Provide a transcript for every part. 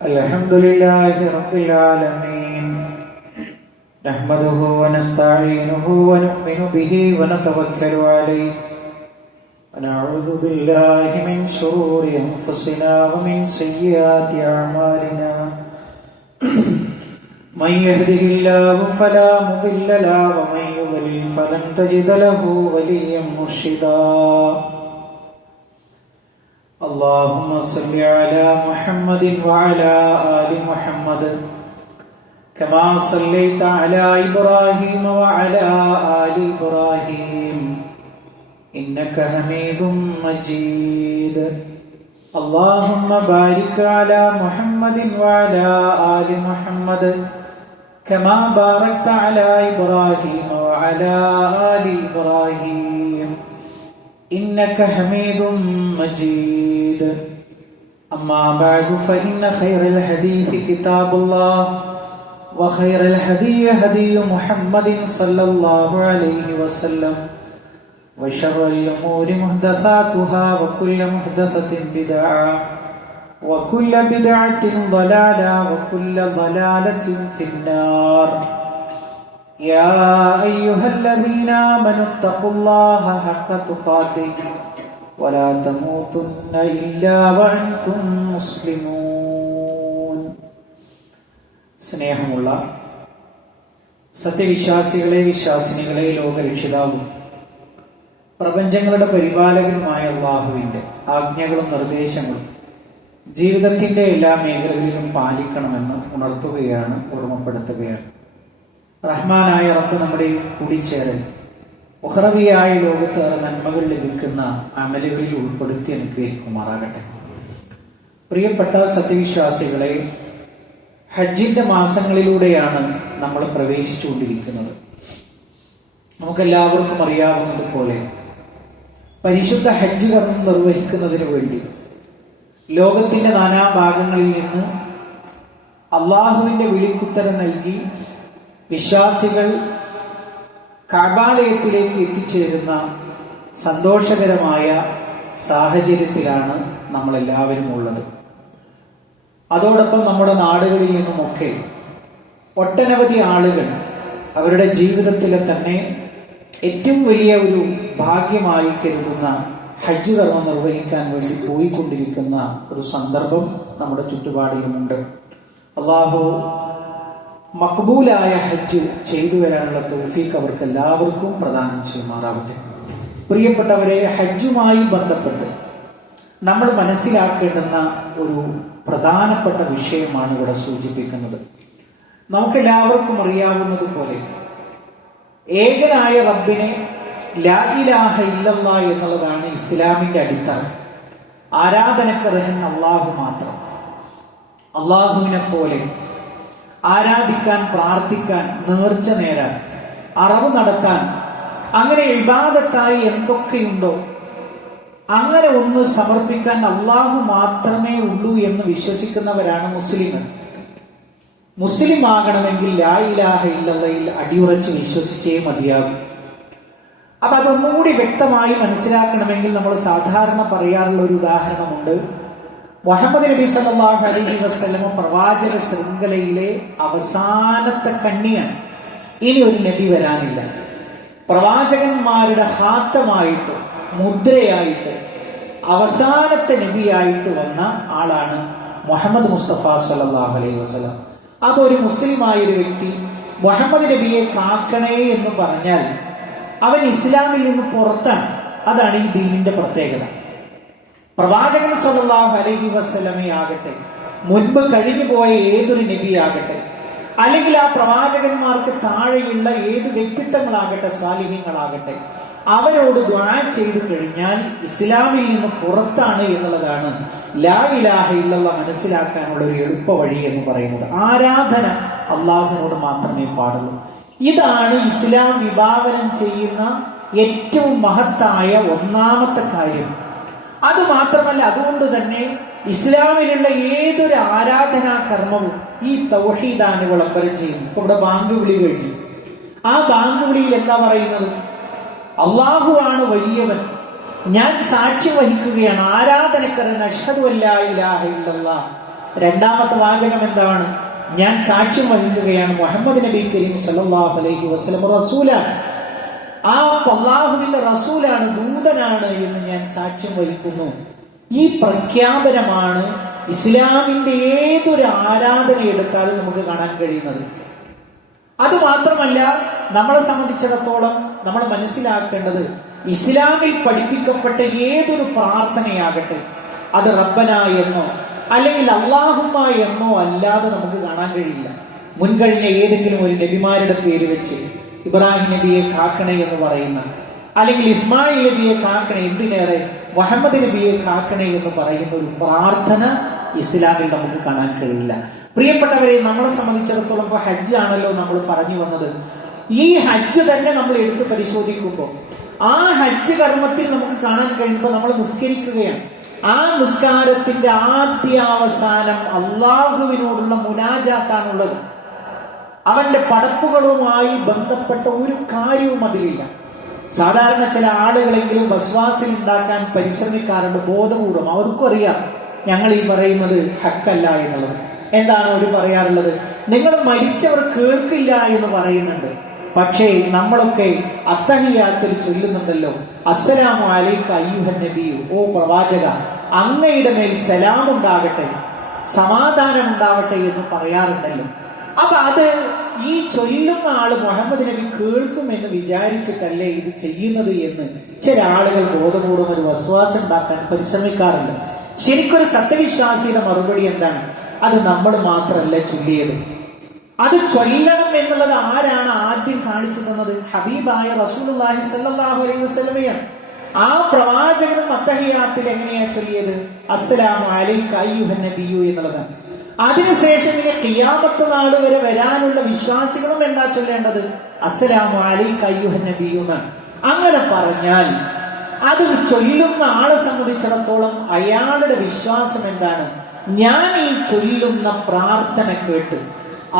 الحمد لله رب العالمين نحمده ونستعينه ونؤمن به ونتوكل عليه ونعوذ بالله من شرور أنفسنا ومن سيئات أعمالنا من يهده الله فلا مضل له ومن يضلل فلن تجد له وليا مرشدا اللهم صل على محمد وعلى آل محمد كما صليت على إبراهيم وعلى آل إبراهيم إنك حميد مجيد اللهم بارك على محمد وعلى آل محمد كما باركت على إبراهيم وعلى آل إبراهيم إنك حميد مجيد أما بعد فإن خير الحديث كتاب الله وخير الهدي هدي محمد صلى الله عليه وسلم وشر الأمور محدثاتها وكل محدثة بدعة وكل بدعة ضلالة وكل ضلالة في النار يا أيها الذين آمنوا اتقوا الله حق تقاته ولا تموتن إلا وأنتم مسلمون. സ്നേഹമുള്ള സത്യവിശ്വാസികളെ വിശ്വാസിനികളെ ലോകരക്ഷിതാവും പ്രപഞ്ചങ്ങളുടെ പരിപാലകനുമായ അല്ലാഹുവിന്റെ ആജ്ഞകളും നിർദ്ദേശങ്ങളും ജീവിതത്തിന്റെ എല്ലാ മേഖലകളിലും പാലിക്കണമെന്ന് ഉണർത്തുകയാണ്, ഓർമ്മപ്പെടുത്തുകയാണ്. റഹ്മാനായ റബ്ബ് നമ്മുടെ കൂടിച്ചേരൽ ഉഖറവിയായ ലോകത്ത് നന്മകൾ ലഭിക്കുന്ന അമലുകളിൽ ഉൾപ്പെടുത്തി അനുഗ്രഹിക്കുമാറാകട്ടെ. പ്രിയപ്പെട്ട സത്യവിശ്വാസികളെ, ഹജ്ജിന്റെ മാസങ്ങളിലൂടെയാണ് നമ്മൾ പ്രവേശിച്ചുകൊണ്ടിരിക്കുന്നത്. നമുക്കെല്ലാവർക്കും അറിയാവുന്നതുപോലെ പരിശുദ്ധ ഹജ്ജ് കർമ്മം നിർവഹിക്കുന്നതിന് വേണ്ടി ലോകത്തിന്റെ നാനാഭാഗങ്ങളിൽ നിന്ന് അള്ളാഹുവിന്റെ വിളിക്കുത്തരം നൽകി വിശ്വാസികൾ കഅബാലയത്തിലേക്ക് എത്തിച്ചേരുന്ന സന്തോഷകരമായ സാഹചര്യത്തിലാണ് നമ്മളെല്ലാവരും ഉള്ളത്. അതോടൊപ്പം നമ്മുടെ നാടുകളിൽ നിന്നുമൊക്കെ ഒട്ടനവധി ആളുകൾ അവരുടെ ജീവിതത്തിലെ തന്നെ ഏറ്റവും വലിയ ഒരു ഭാഗ്യമായി കരുതുന്ന ഹജ്ജ് കർമ്മം നിർവഹിക്കാൻ വേണ്ടി പോയിക്കൊണ്ടിരിക്കുന്ന ഒരു സന്ദർഭം നമ്മുടെ ചുറ്റുപാടിലുമുണ്ട്. അല്ലാഹു മഖ്ബൂലായ ഹജ്ജ് ചെയ്തു വരാനുള്ള തൗഫീഖ് അവർക്ക് എല്ലാവർക്കും പ്രദാനം ചെയ്യുമാറാവട്ടെ. പ്രിയപ്പെട്ടവരെ, ഹജ്ജുമായി ബന്ധപ്പെട്ട് നമ്മൾ മനസ്സിലാക്കേണ്ടുന്ന ഒരു പ്രധാനപ്പെട്ട വിഷയമാണ് ഇവിടെ സൂചിപ്പിക്കുന്നത്. നമുക്കെല്ലാവർക്കും അറിയാവുന്നതുപോലെ ഏകനായ റബ്ബിനെ ലാ ഇലാഹ ഇല്ലല്ലാഹ് എന്നുള്ളതാണ് ഇസ്ലാമിന്റെ അടിത്തറ. ആരാധനക്ക് അർഹൻ അല്ലാഹു മാത്രം. അല്ലാഹുവിനെ പോലെ ആരാധിക്കാൻ, പ്രാർത്ഥിക്കാൻ, നേർച്ച നേരാൻ, അറവ് നടത്താൻ, അങ്ങനെ ഇബാദത്തായി എന്തൊക്കെയുണ്ടോ അങ്ങനെ ഒന്ന് സമർപ്പിക്കാൻ അല്ലാഹു മാത്രമേ ഉള്ളൂ എന്ന് വിശ്വസിക്കുന്നവരാണ് മുസ്ലിങ്ങൾ. മുസ്ലിം ആകണമെങ്കിൽ ലാ ഇലാഹ ഇല്ലല്ലാഹിൽ അടിയുറച്ച് വിശ്വസിച്ചേ മതിയാകും. അപ്പൊ അതൊന്നുകൂടി വ്യക്തമായി മനസ്സിലാക്കണമെങ്കിൽ നമ്മൾ സാധാരണ പറയാറുള്ള ഒരു ഉദാഹരണമുണ്ട്. മുഹമ്മദ് നബി സല്ലല്ലാഹു അലൈഹി വസല്ലം പ്രവാചക ശൃംഖലയിലെ അവസാനത്തെ കണ്ണിയാണ്. ഇനി ഒരു നബി വരാനില്ല. പ്രവാചകന്മാരുടെ ഹാത്തമായിട്ട്, മുദ്രയായിട്ട്, അവസാനത്തെ നബിയായിട്ട് വന്ന ആളാണ് മുഹമ്മദ് മുസ്തഫ സല്ലല്ലാഹു അലൈഹി വസല്ലം. അപ്പൊ ഒരു മുസ്ലിമായ ഒരു വ്യക്തി മുഹമ്മദ് നബിയെ കാക്കണേ എന്ന് പറഞ്ഞാൽ അവൻ ഇസ്ലാമിൽ നിന്ന് പുറത്താണ്. അതാണ് ഈ ദീനിന്റെ പ്രത്യേകത. പ്രവാചകൻ സല്ലല്ലാഹു അലൈഹി വസല്ലമയാകട്ടെ, മുൻപ് കഴിഞ്ഞു പോയ ഏതൊരു നബിയാകട്ടെ, അല്ലെങ്കിൽ ആ പ്രവാചകന്മാർക്ക് താഴെയുള്ള ഏത് വ്യക്തിത്വങ്ങളാകട്ടെ, സ്വാലിഹ്യങ്ങളാകട്ടെ, അവരോട് ദുആ ചെയ്തു കഴിഞ്ഞാൽ ഇസ്ലാമിൽ നിന്ന് പുറത്താണ് എന്നുള്ളതാണ് ലാ ഇലാഹ ഇല്ലല്ലാഹ് മനസ്സിലാക്കാനുള്ള ഒരു എളുപ്പ വഴി എന്ന് പറയുന്നത്. ആരാധന അള്ളാഹുവിനോട് മാത്രമേ പാടുള്ളൂ. ഇതാണ് ഇസ്ലാം വിഭാവനം ചെയ്യുന്ന ഏറ്റവും മഹത്തായ ഒന്നാമത്തെ കാര്യം. അത് മാത്രമല്ല, അതുകൊണ്ട് തന്നെ ഇസ്ലാമിലുള്ള ഏതൊരു ആരാധനാ കർമ്മവും ഈ തൗഹീദാണ് വിളംബരം ചെയ്യുന്നു. ഇപ്പൊ ഇവിടെ ബാങ്ക് വിളി കഴിഞ്ഞു. ആ ബാങ്ക് വിളിയിൽ എന്താ പറയുന്നത്? അള്ളാഹുവാണ് വലിയവൻ, ഞാൻ സാക്ഷ്യം വഹിക്കുകയാണ്, ആരാധനക്കരൻ അഷ്ഹദു അല്ലാ ഇലാഹ ഇല്ലല്ലാഹ്. രണ്ടാമത്തെ വാചകം എന്താണ്? ഞാൻ സാക്ഷ്യം വഹിക്കുകയാണ് മുഹമ്മദ് നബി കരീം സല്ലല്ലാഹു അലൈഹി വസല്ലം റസൂലാണ്, ആ അല്ലാഹുവിന്റെ റസൂലാണ്, ദൂതനാണ് എന്ന് ഞാൻ സാക്ഷ്യം വഹിക്കുന്നു. ഈ പ്രഖ്യാപനമാണ് ഇസ്ലാമിന്റെ ഏതൊരു ആരാധന എടുത്താലും നമുക്ക് കാണാൻ കഴിയുന്നത്. അത് മാത്രമല്ല, നമ്മളെ സംബന്ധിച്ചിടത്തോളം നമ്മൾ മനസ്സിലാക്കേണ്ടത്, ഇസ്ലാമിൽ പഠിപ്പിക്കപ്പെട്ട ഏതൊരു പ്രാർത്ഥനയാകട്ടെ, അത് റബ്ബന എന്നോ അല്ലെങ്കിൽ അല്ലാഹുമ്മ എന്നോ അല്ലാതെ നമുക്ക് കാണാൻ കഴിയില്ല. മുൻകഴിഞ്ഞ ഏതെങ്കിലും ഒരു നബിമാരുടെ പേര് വെച്ച് ഇബ്രാഹിം നബിയെ കാക്കണേ എന്ന് പറയുന്ന, അല്ലെങ്കിൽ ഇസ്മായിൽ നബിയെ കാക്കണേ, എന്തിനേറെ മുഹമ്മദ് നബിയെ കാക്കണേ എന്ന് പറയുന്ന ഒരു പ്രാർത്ഥന ഇസ്ലാമിൽ നമുക്ക് കാണാൻ കഴിയില്ല. പ്രിയപ്പെട്ടവരെ, നമ്മളെ സംബന്ധിച്ചിടത്തോളം ഇപ്പൊ ഹജ്ജ് ആണല്ലോ നമ്മൾ പറഞ്ഞു വന്നത്. ഈ ഹജ്ജ് തന്നെ നമ്മൾ എടുത്ത് പരിശോധിക്കുമ്പോൾ ആ ഹജ്ജ് കർമ്മത്തിൽ നമുക്ക് കാണാൻ കഴിയുമ്പോൾ നമ്മൾ നിസ്കരിക്കുകയാണ്. ആ നിസ്കാരത്തിന്റെ ആദ്യാവസാനം അള്ളാഹുവിനോടുള്ള മുനാജാത്താണുള്ളത്. അവന്റെ പടപ്പുകളുമായി ബന്ധപ്പെട്ട ഒരു കാര്യവും അതിലില്ല. സാധാരണ ചില ആളുകളെങ്കിലും വസ്വാസിൽ ഉണ്ടാക്കാൻ പരിശ്രമിക്കാറുണ്ട് ബോധപൂർവം. അവർക്കും അറിയാം ഞങ്ങൾ ഈ പറയുന്നത് ഹക്കല്ല എന്നുള്ളത്. എന്താണ് അവർ പറയാറുള്ളത്? നിങ്ങൾ മരിച്ചവർ കേൾക്കില്ല എന്ന് പറയുന്നുണ്ട്. പക്ഷേ നമ്മളൊക്കെ അത്തഹിയാത്തിൽ ചൊല്ലുന്നുണ്ടല്ലോ, അസ്സലാമു അലൈക അയ്യുഹൻ നബിയു, ഓ പ്രവാചക, അങ്ങയുടെ മേൽ സലാം ഉണ്ടാകട്ടെ, സമാധാനം ഉണ്ടാവട്ടെ എന്ന് പറയാറുണ്ടല്ലോ. അപ്പൊ അത് ഈ ചൊല്ലുന്ന ആള് മുഹമ്മദ് നബി കേൾക്കുമെന്ന് വിചാരിച്ചിട്ടല്ലേ ഇത് ചെയ്യുന്നത് എന്ന് ചില ആളുകൾ ബോധപൂർവം ഒരു വസ്വാസം ഉണ്ടാക്കാൻ പരിശ്രമിക്കാറുണ്ട്. ശരിക്കൊരു സത്യവിശ്വാസിയുടെ മറുപടി എന്താണ്? അത് നമ്മൾ മാത്രമല്ല ചൊല്ലിയത്, അത് ചൊല്ലണം എന്നുള്ളത് ആരാണ് ആദ്യം കാണിച്ചു തന്നത്? ഹബീബായ റസൂലുള്ളാഹി സ്വല്ലല്ലാഹു അലൈഹി വസല്ലമയാണ്. ആ പ്രവാചകനും അത്തഹിയാത്തിൽ എങ്ങനെയാ ചൊല്ലിയത്? അസ്സലാമു അലൈക അയ്യുഹൻ നബിയു എന്നുള്ളതാണ്. അതിനുശേഷം ഇനി ഖിയാമത്ത് നാൾ വരെ വരാനുള്ള വിശ്വാസികളും എന്താ ചൊല്ലേണ്ടത്? അസ്സലാമു അലൈക അയ്യുഹൻ നബിയു എന്നാണ്. അങ്ങനെ പറഞ്ഞാൽ അത് ചൊല്ലുന്ന ആളെ സംബന്ധിച്ചിടത്തോളം അയാളുടെ വിശ്വാസം എന്താണ്? ഞാൻ ഈ ചൊല്ലുന്ന പ്രാർത്ഥന കേട്ട്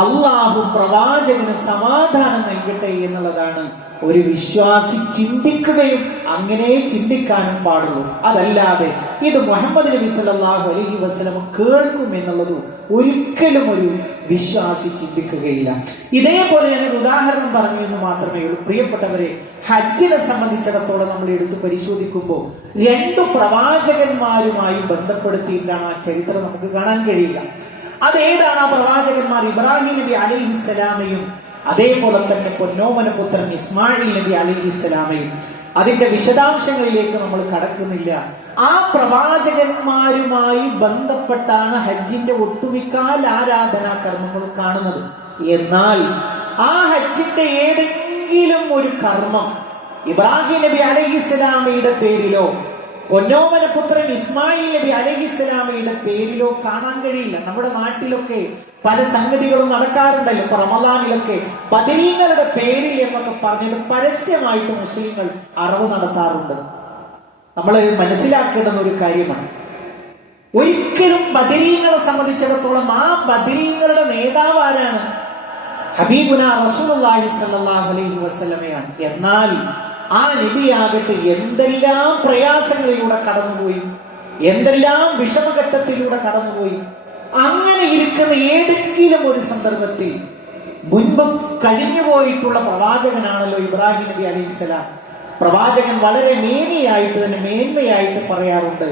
അള്ളാഹു പ്രവാചകന് സമാധാനം നൽകട്ടെ എന്നുള്ളതാണ് ഒരു വിശ്വാസി ചിന്തിക്കുകയും അങ്ങനെ ചിന്തിക്കാനും പാടുള്ളൂ. അതല്ലാതെ ഇത് മുഹമ്മദ് നബി സല്ലല്ലാഹു അലൈഹി വസല്ലം കേൾക്കും എന്നുള്ളത് ഒരിക്കലും ഒരു വിശ്വാസി ചിന്തിക്കുകയില്ല. ഇതേപോലെ ഞാൻ ഒരു ഉദാഹരണം പറഞ്ഞു എന്ന് മാത്രമേ ഉള്ളൂ. പ്രിയപ്പെട്ടവരെ, ഹജ്ജിനെ സംബന്ധിച്ചിടത്തോളം നമ്മൾ എടുത്ത് പരിശോധിക്കുമ്പോൾ രണ്ടു പ്രവാചകന്മാരുമായി ബന്ധപ്പെടുത്തിയിട്ടാണ് ആ ചരിത്രം നമുക്ക് കാണാൻ കഴിയുക. അതേതാണ് ആ പ്രവാചകന്മാർ? ഇബ്രാഹിം നബി അലൈഹിസ്സലാമയും അതേപോലെ തന്നെ പൊന്നോമന പുത്രൻ ഇസ്മായിൽ നബി അലൈഹിസ്സലാമയും. അതിന്റെ വിശദാംശങ്ങളിലേക്ക് നമ്മൾ കടക്കുന്നില്ല. ആ പ്രവാചകന്മാരുമായി ബന്ധപ്പെട്ടാണ് ഹജ്ജിന്റെ ഒട്ടുമിക്ക ആരാധനാ കർമ്മങ്ങളും കാണുന്നത്. എന്നാൽ ആ ഹജ്ജിന്റെ ഏതെങ്കിലും ഒരു കർമ്മം ഇബ്രാഹിം നബി അലൈഹിസ്സലാമയുടെ പേരിലോ പൊന്നോമന പുത്രൻ ഇസ്മായിൽ നബി അലൈഹിസ്സലാമയുടെ പേരിലോ കാണാൻ കഴിയില്ല. നമ്മുടെ നാട്ടിലൊക്കെ പല സംഗതികളും നടക്കാറുണ്ടല്ലോ. ഇപ്പൊ റമദാനിലൊക്കെ ബദരീങ്ങളുടെ പേരിൽ എന്നൊക്കെ പറഞ്ഞിട്ട് പരസ്യമായിട്ട് മുസ്ലിങ്ങൾ അറവ് നടത്താറുണ്ട്. നമ്മൾ മനസ്സിലാക്കേണ്ടുന്ന ഒരു കാര്യമാണ്, ഒരിക്കലും ബദരീങ്ങളെ സംബന്ധിച്ചിടത്തോളം ആ ബദരീങ്ങളുടെ നേതാവ് ആരാണ്? ഹബീബുന റസൂലുള്ളാഹി സ്വല്ലല്ലാഹു അലൈഹി വസല്ലമയാണ്. എന്നാൽ ആ നബിയാകട്ടെ എന്തെല്ലാം പ്രയാസങ്ങളിലൂടെ കടന്നുപോയി, എന്തെല്ലാം വിഷമഘട്ടത്തിലൂടെ കടന്നുപോയി. അങ്ങനെ ഇരിക്കുന്ന ഏതെങ്കിലും ഒരു സന്ദർഭത്തിൽ മുൻപ് കഴിഞ്ഞുപോയിട്ടുള്ള പ്രവാചകനാണല്ലോ ഇബ്രാഹിം നബി അലൈഹിസ്സലാം. പ്രവാചകൻ വളരെ മേന്മയായിട്ട് പറയാറുണ്ട്,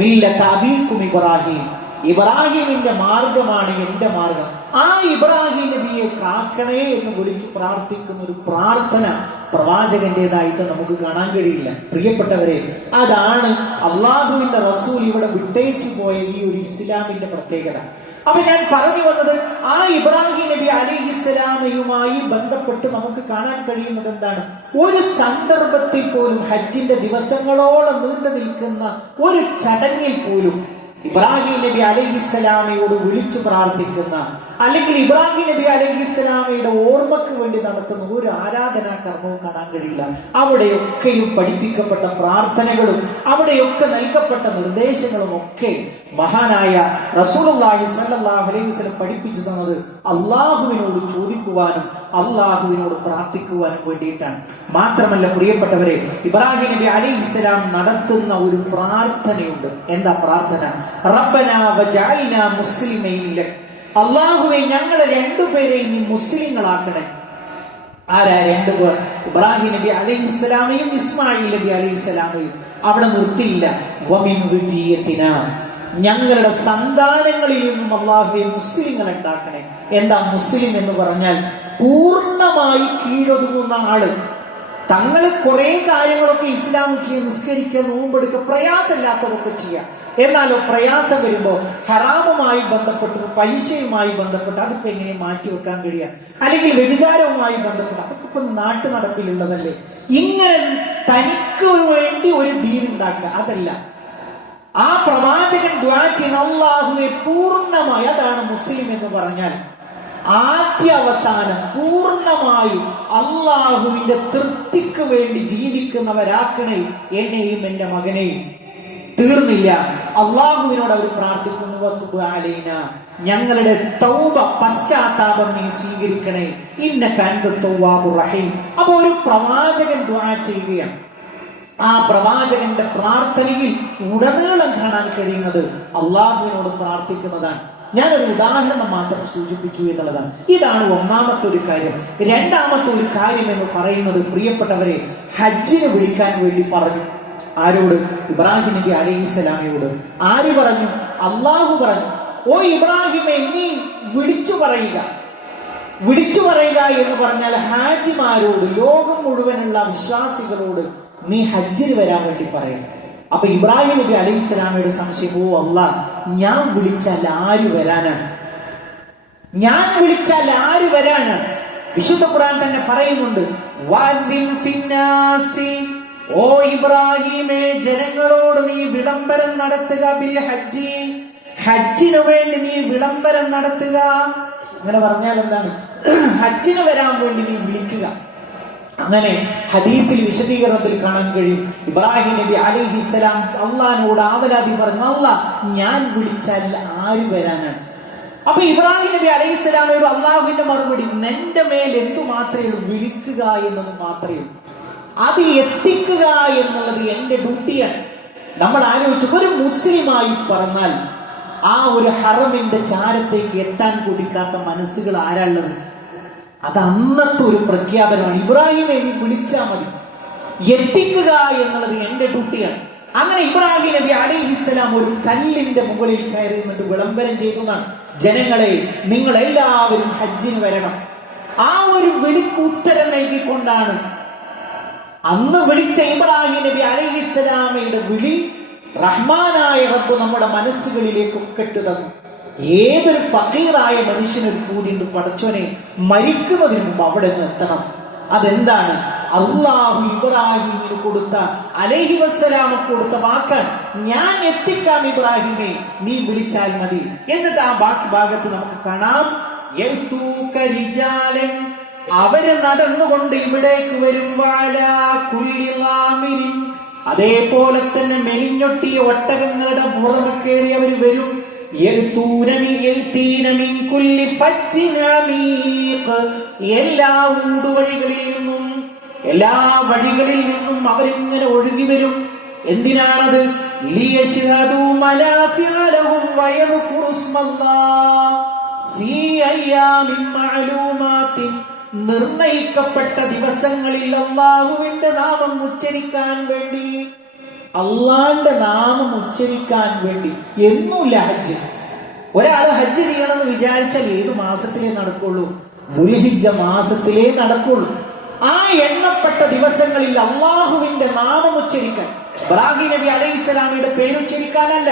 മില്ലത അബീക്കും ഇബ്രാഹിം, ഇബ്രാഹിമിന്റെ മാർഗമാണ് എന്റെ മാർഗം. ആ ഇബ്രാഹിം നബിയെ കാക്കണേ എന്ന് വിളിച്ചു പ്രാർത്ഥിക്കുന്ന ഒരു പ്രാർത്ഥന പ്രവാചകന്റേതായിട്ട് നമുക്ക് കാണാൻ കഴിയില്ല. പ്രിയപ്പെട്ടവരെ, അതാണ് അള്ളാഹുവിന്റെ റസൂൽ ഇവിടെ വിട്ടേച്ചു പോയ ഈ ഒരു ഇസ്ലാമിന്റെ പ്രത്യേകത. അപ്പൊ ഞാൻ പറഞ്ഞു വന്നത്, ആ ഇബ്രാഹിം നബി അലൈഹിസ്സലാമയുമായി ബന്ധപ്പെട്ട് നമുക്ക് കാണാൻ കഴിയുന്നത് എന്താണ്? ഒരു സന്ദർഭത്തിൽ പോലും ഹജ്ജിന്റെ ദിവസങ്ങളോളം നീണ്ടു നിൽക്കുന്ന ഒരു ചടങ്ങിൽ പോലും ഇബ്രാഹിം നബി അലൈഹിസ്സലാമയോട് വിളിച്ചു പ്രാർത്ഥിക്കുന്ന, അല്ലെങ്കിൽ ഇബ്രാഹിം നബി അലൈഹിസ്സലാമയുടെ ഓർമ്മക്ക് വേണ്ടി നടത്തുന്ന ഒരു ആരാധനാ കർമ്മവും കാണാൻ കഴിയില്ല. അവിടെയൊക്കെയും പഠിപ്പിക്കപ്പെട്ട പ്രാർത്ഥനകളും അവിടെയൊക്കെ നൽകപ്പെട്ട നിർദ്ദേശങ്ങളും ഒക്കെ മഹാനായ റസൂലുള്ളാഹി സ്വല്ലല്ലാഹു അലൈഹി വസല്ലം പഠിപ്പിച്ചു തന്നത് അള്ളാഹുവിനോട് ചോദിക്കുവാനും അള്ളാഹുവിനോട് പ്രാർത്ഥിക്കുവാൻ വേണ്ടിയിട്ടാണ്. മാത്രമല്ല പ്രിയപ്പെട്ടവരെ, ഇബ്രാഹിം നബി അലൈഹിസ്സലാം നടത്തുന്ന ഒരു പ്രാർത്ഥനയുണ്ട്. എന്താ പ്രാർത്ഥന? റബ്ബനാ വജഅൽനാ മുസ്ലിമൈനി ലക്, അള്ളാഹുവേ ഞങ്ങളെ രണ്ടുപേരെയും നീ മുസ്ലിങ്ങളാക്കണേ. ആരാ രണ്ടുപേർ? ഇബ്രാഹിം നബി അലൈഹിസ്സലാമയും ഇസ്മായിൽ നബി അലൈഹിസ്സലാമയും. അവിടെ നിർത്തിയില്ല, വമിൻ ദുരിയത്തിനാ, ഞങ്ങളുടെ സന്താനങ്ങളിൽ നിന്നും അള്ളാഹുവെ മുസ്ലിങ്ങൾ ഉണ്ടാക്കണേ. എന്താ മുസ്ലിം എന്ന് പറഞ്ഞാൽ? പൂർണ്ണമായി കീഴൊതുങ്ങുന്ന ആള്. തങ്ങള് കുറെ കാര്യങ്ങളൊക്കെ ഇസ്ലാം ചെയ്യാൻ, നിസ്കരിക്കുക, നോമ്പെടുക്കുക, പ്രയാസമില്ലാത്തതൊക്കെ ചെയ്യാം. എന്നാലോ പ്രയാസം വരുമ്പോ ഹറാമുമായി ബന്ധപ്പെട്ട്, പൈസയുമായി ബന്ധപ്പെട്ട് അതൊക്കെ എങ്ങനെ മാറ്റിവെക്കാൻ കഴിയുക? അല്ലെങ്കിൽ വ്യഭിചാരവുമായി ബന്ധപ്പെട്ട് അതൊക്കെ ഇപ്പൊ നാട്ടു നടപ്പിലുള്ളതല്ലേ. ഇങ്ങനെ തനിക്ക് വേണ്ടി ഒരു ദീൻ ഉണ്ടാക്കുക, അതല്ല. ആ പ്രവാചകൻ ദുആ ചെയ്യുന്ന അല്ലാഹുവേ പൂർണ്ണമായി, അതാണ് മുസ്ലിം എന്ന് പറഞ്ഞാൽ. ആദ്യ അവസാനം പൂർണ്ണമായി അള്ളാഹുവിന്റെ തൃപ്തിക്ക് വേണ്ടി ജീവിക്കുന്നവരാക്കണേ എന്നെയും എന്റെ മകനെയും. തീർന്നില്ല, അള്ളാഹുവിനോട് അവർ പ്രാർത്ഥിക്കുന്നു, വതുബ് അലൈന, ഞങ്ങളുടെ തൗബ, പശ്ചാത്താപം നീ സ്വീകരിക്കണേ, ഇന്നക അൻത തവ്വാബുർ റഹീം. അപ്പൊ ഒരു പ്രവാചകൻ ദുആ ചെയ്യുകയാണ്. ആ പ്രവാചകന്റെ പ്രാർത്ഥനയിൽ ഉടനീളം കാണാൻ കഴിയുന്നത് അള്ളാഹുവിനോട് പ്രാർത്ഥിക്കുന്നതാണ്. ഞാനൊരു ഉദാഹരണം മാത്രം സൂചിപ്പിച്ചു എന്നുള്ളതാണ്. ഇതാണ് ഒന്നാമത്തെ ഒരു കാര്യം. രണ്ടാമത്തെ ഒരു കാര്യം എന്ന് പറയുന്നത്, പ്രിയപ്പെട്ടവരെ, ഹജ്ജിന് വിളിക്കാൻ വേണ്ടി പറഞ്ഞു. ആരോട്? ഇബ്രാഹിം നബി അലൈഹിസ്സലാമയോട്. ആര് പറഞ്ഞു? അള്ളാഹു പറഞ്ഞു, ഓ ഇബ്രാഹിമേ, നീ വിളിച്ചു പറയുക. വിളിച്ചു പറയുക എന്ന് പറഞ്ഞാൽ ഹാജിമാരോട്, ലോകം മുഴുവനുള്ള വിശ്വാസികളോട് നീ ഹജ്ജിന് വരാൻ വേണ്ടി പറയണം. അപ്പൊ ഇബ്രാഹിം നബി അലൈഹിസ്സലാമയുടെ സംശയം, ഓ അല്ലാഹ്, ഞാൻ വിളിച്ചാൽ ആര് വരാനാണ്? ഞാൻ വിളിച്ചാൽ ആര് വരാനാണ്? വിശുദ്ധ ഖുർആൻ തന്നെ പറയുന്നുണ്ട്, വഅദ്ദിൻ ഫിന്നാസി, ഓ ഇബ്രാഹിമേ, ജനങ്ങളോട് നീ വിളംബരം നടത്തുക, ബിൽ ഹജ്ജി, ഹജ്ജിനു വേണ്ടി നീ വിളംബരം നടത്തുക. അങ്ങനെ പറഞ്ഞാൽ എന്താണ്? ഹജ്ജിന് വരാൻ വേണ്ടി നീ വിളിക്കുക. അങ്ങനെ ഹദീസിൽ വിശദീകരണത്തിൽ കാണാൻ കഴിയും, ഇബ്രാഹിം നബി അലൈഹിസ്സലാം അള്ളാഹിനോട് ആവലാതി പറഞ്ഞു, അല്ലാഹ്, ഞാൻ വിളിച്ചാൽ ആര് വരാനാണ്? അപ്പൊ ഇബ്രാഹിം നബി അലൈഹിസ്സലാമയോട് അള്ളാഹുവിന്റെ മറുപടി, നിന്റെ മേൽ എന്തു മാത്രമേ ഉള്ളൂ? വിളിക്കുക എന്നത് മാത്രമേ ഉള്ളൂ. അത് എത്തിക്കുക എന്നുള്ളത് എന്റെ ഡ്യൂട്ടിയാണ്. നമ്മൾ ആലോചിച്ചു, ഒരു മുസ്ലിമായി പറഞ്ഞാൽ ആ ഒരു ഹറമിന്റെ ചാരത്തേക്ക് എത്താൻ കൊതിക്കാത്ത മനസ്സുകൾ ആരാളുള്ളത്? അത് അന്നത്തെ ഒരു പ്രഖ്യാപനമാണ്. ഇബ്രാഹിം എന്നെ വിളിച്ചാൽ മതി, എത്തിക്കുക എന്നുള്ളത് എന്റെ ഡ്യൂട്ടിയാണ്. അങ്ങനെ ഇബ്രാഹിം നബി അലൈഹിസ്സലാം ഒരു കല്ലിന്റെ മുകളിൽ കയറി നിന്നിട്ട് വിളംബരം ചെയ്തതാണ്, ജനങ്ങളെ, നിങ്ങൾ എല്ലാവരും ഹജ്ജിന് വരണം. ആ ഒരു വിളിക്ക് ഉത്തരം നൽകിക്കൊണ്ടാണ് അന്ന് വിളിച്ച ഇബ്രാഹിം നബി അലൈഹിസ്സലാമയുടെ വിളി റഹ്മാനായ റബ്ബ് നമ്മുടെ മനസ്സുകളിലേക്കൊക്കെ ഇട്ടു തന്നു. ഏതൊരു ഫഖീറായ മനുഷ്യനൊരു പൂതിണ്ട്, പടച്ചോനെ, മരിക്കുന്നതിന് മുമ്പ് അവിടെ നിന്ന് എത്തണം. അതെന്താണ്? അള്ളാഹു ഇബ്രാഹിമിന് കൊടുത്ത, അലൈഹി വസ്സലാമ കൊടുത്ത വാക്കാണ്, ഞാൻ എത്തിക്കാം ഇബ്രാഹിമേ, നീ വിളിച്ചാൽ മതി. എന്നിട്ട് ആ ബാക്കി ഭാഗത്ത് നമുക്ക് കാണാം, അവര് നടന്നുകൊണ്ട് ഇവിടേക്ക് വരും, അതേപോലെ തന്നെ മെലിഞ്ഞൊട്ടിയ ഒട്ടകങ്ങളുടെ പുറമെ കയറി അവർ വരും. എല്ലാ ഊടുവഴികളിൽ നിന്നും, എല്ലാ വഴികളിൽ നിന്നും അവരിങ്ങനെ ഒഴുകി വരും. എന്തിനാണത്? നിർണയിക്കപ്പെട്ട ദിവസങ്ങളിൽ അല്ലാഹുവിന്റെ നാമം ഉച്ചരിക്കാൻ വേണ്ടി, അള്ളാന്റെ നാമം ഉച്ചരിക്കാൻ വേണ്ടി. എന്നുമില്ല ഹജ്ജ്. ഒരാൾ ഹജ്ജ് ചെയ്യണമെന്ന് വിചാരിച്ചാൽ ഏത് മാസത്തിലേ നടക്കുള്ളൂ? ദുൽഹിജ്ജ മാസത്തിലേ നടക്കുള്ളൂ. ആ എണ്ണപ്പെട്ട ദിവസങ്ങളിൽ അള്ളാഹുവിന്റെ നാമം ഉച്ചരിക്കാൻ, ഇബ്രാഹിം നബി അലൈഹിസ്സലാമയുടെ പേരുച്ചരിക്കാനല്ല,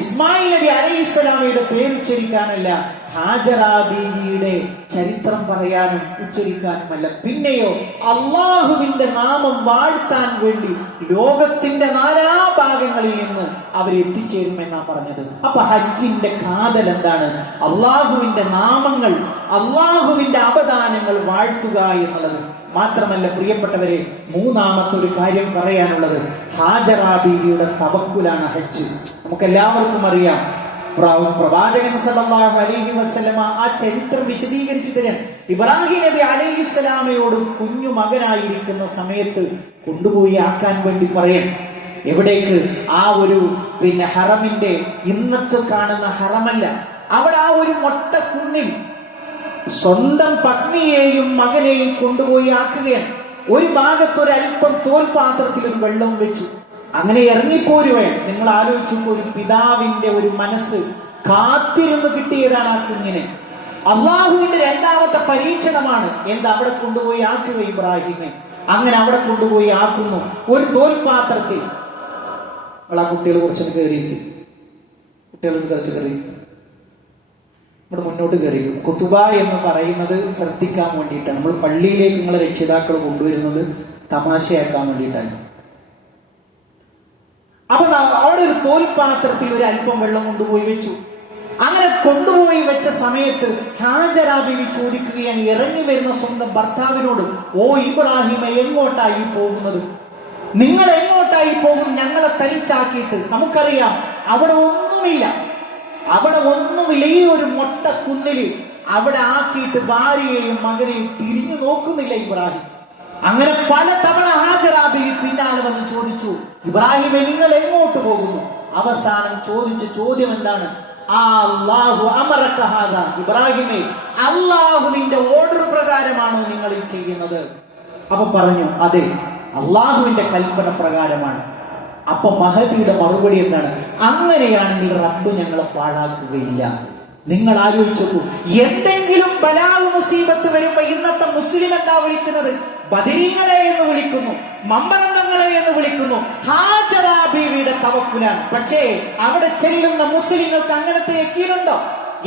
ഇസ്മായിൽ നബി അലൈഹിസ്സലാമയുടെ പേരുച്ചരിക്കാനല്ല, ഹാജറ ബീവിയുടെ ചരിത്രം പറയാനും ഉച്ചരിക്കാനുമല്ല. പിന്നെയോ അള്ളാഹുവിന്റെ നാമം വാഴ്ത്താൻ വേണ്ടി ലോകത്തിന്റെ നാനാഭാഗങ്ങളിൽ നിന്ന് അവരെത്തിച്ചേരുമെന്നാ പറഞ്ഞത്. അപ്പൊ ഹജ്ജിന്റെ കാതൽ എന്താണ്? അള്ളാഹുവിന്റെ നാമങ്ങൾ, അള്ളാഹുവിന്റെ അപദാനങ്ങൾ വാഴ്ത്തുക എന്നുള്ളത്. മാത്രമല്ല പ്രിയപ്പെട്ടവരെ, മൂന്നാമത്തെ ഒരു കാര്യം പറയാനുള്ളത്, ഹാജറ ബീവിയുടെ തവക്കുലാണ് ഹജ്ജ്. നമുക്കെല്ലാവർക്കും അറിയാം, പ്രവാചകൻ സല്ലല്ലാഹു അലൈഹി വസല്ലമ ആ ചരിത്രം വിശദീകരിച്ചു തരാൻ. ഇബ്രാഹിം നബി അലൈഹിസ്സലാമയോട് കുഞ്ഞു മകനായിരിക്കുന്ന സമയത്ത് കൊണ്ടുപോയി ആക്കാൻ വേണ്ടി പറയാൻ. എവിടേക്ക്? ആ ഒരു ഹറമിന്റെ ഇന്നത്തെ കാണുന്ന ഹറമല്ല, അവിടെ ആ ഒരു മൊട്ട കുന്നിൽ സ്വന്തം പത്നിയെയും മകനെയും കൊണ്ടുപോയി ആക്കുകയാണ്. ഒരു ഭാഗത്തൊരൽപ്പം തോൽപാത്രത്തിൽ ഒരു വെള്ളവും വെച്ചു. അങ്ങനെ ഇറങ്ങിപ്പോരുവേൻ. നിങ്ങൾ ആലോചിച്ചുമ്പോൾ ഒരു പിതാവിന്റെ ഒരു മനസ്സ് കാത്തിരുന്ന് കിട്ടിയതാണ് ആ കുഞ്ഞിനെ. അള്ളാഹുവിന്റെ രണ്ടാമത്തെ പരീക്ഷണമാണ്. എന്താ? അവിടെ കൊണ്ടുപോയി ആക്കുക ഇബ്രാഹിമെ. അങ്ങനെ അവിടെ കൊണ്ടുപോയി ആക്കുന്നു ഒരു തോൽപാത്രത്തിൽ. ആ കുട്ടികൾ കുറച്ചൊന്ന് കയറിയിരിക്കും, കുട്ടികൾ കുറച്ച് കയറി ഇവിടെ മുന്നോട്ട് കയറി. ഖുതുബ എന്ന് പറയുന്നത് ശ്രദ്ധിക്കാൻ വേണ്ടിയിട്ടാണ്. നമ്മൾ പള്ളിയിലേക്ക് നിങ്ങളെ രക്ഷിതാക്കൾ കൊണ്ടുവരുന്നത് തമാശയാക്കാൻ വേണ്ടിയിട്ടാണ്. അപ്പൊ അവിടെ ഒരു തോൽപാത്രത്തിൽ ഒരു അല്പം വെള്ളം കൊണ്ടുപോയി വെച്ചു. അങ്ങനെ കൊണ്ടുപോയി വെച്ച സമയത്ത് ഹാജറ ബീവി ചോദിക്കുകയാണ് ഇറങ്ങി വരുന്ന സ്വന്തം ഭർത്താവിനോട്, ഓ ഇബ്രാഹിമ, എങ്ങോട്ടായി പോകുന്നത്? നിങ്ങൾ എങ്ങോട്ടായി പോകും? ഞങ്ങളെ തനിച്ചാക്കിയിട്ട്? നമുക്കറിയാം അവിടെ ഒന്നുമില്ല, അവിടെ ഒന്നുമില്ല. ഈ ഒരു മൊട്ട കുന്നില് അവിടെ ആക്കിയിട്ട് ഭാര്യയെയും മകനെയും തിരിഞ്ഞു നോക്കുന്നില്ല ഇബ്രാഹിം. അങ്ങനെ പല തവണ ഹാജറ ബീവി പിന്നാലെ വന്ന് ചോദിച്ചു, ഇബ്രാഹിമെ, നിങ്ങൾ എങ്ങോട്ട് പോകുന്നു? അവസാനം ചോദിച്ച ചോദ്യം എന്താണ്? അല്ലാഹു അമറക ഹാദാ, ഇബ്രാഹിമെ, അള്ളാഹുവിന്റെ ഓർഡർ പ്രകാരമാണോ നിങ്ങൾ ഈ ചെയ്യുന്നത്? അപ്പൊ പറഞ്ഞു, അതെ, അള്ളാഹുവിന്റെ കൽപ്പന പ്രകാരമാണ്. അപ്പൊ മഹദിയുടെ മറുപടി എന്താണ്? അങ്ങനെയാണെങ്കിൽ റബ്ബ് ഞങ്ങളെ പാഴാക്കുകയില്ല. നിങ്ങൾ ആലോചിച്ചു, എന്തെങ്കിലും ബലാവ് മുസീബത്ത് വരുമ്പോ ഇന്നത്തെ മുസ്ലിം എന്താ വിളിക്കുന്നത്? ബദരീങ്ങളെ എന്ന് വിളിക്കുന്നു, മമ്പറന്തങ്ങളെ എന്ന് വിളിക്കുന്നു. ഹാജറ ബീവിയുടെ തവക്കുലാണ്. പക്ഷേ അവിടെ ചെല്ലുന്ന മുസ്ലിങ്ങൾക്ക് അങ്ങനത്തെ യക്കീനുണ്ടോ?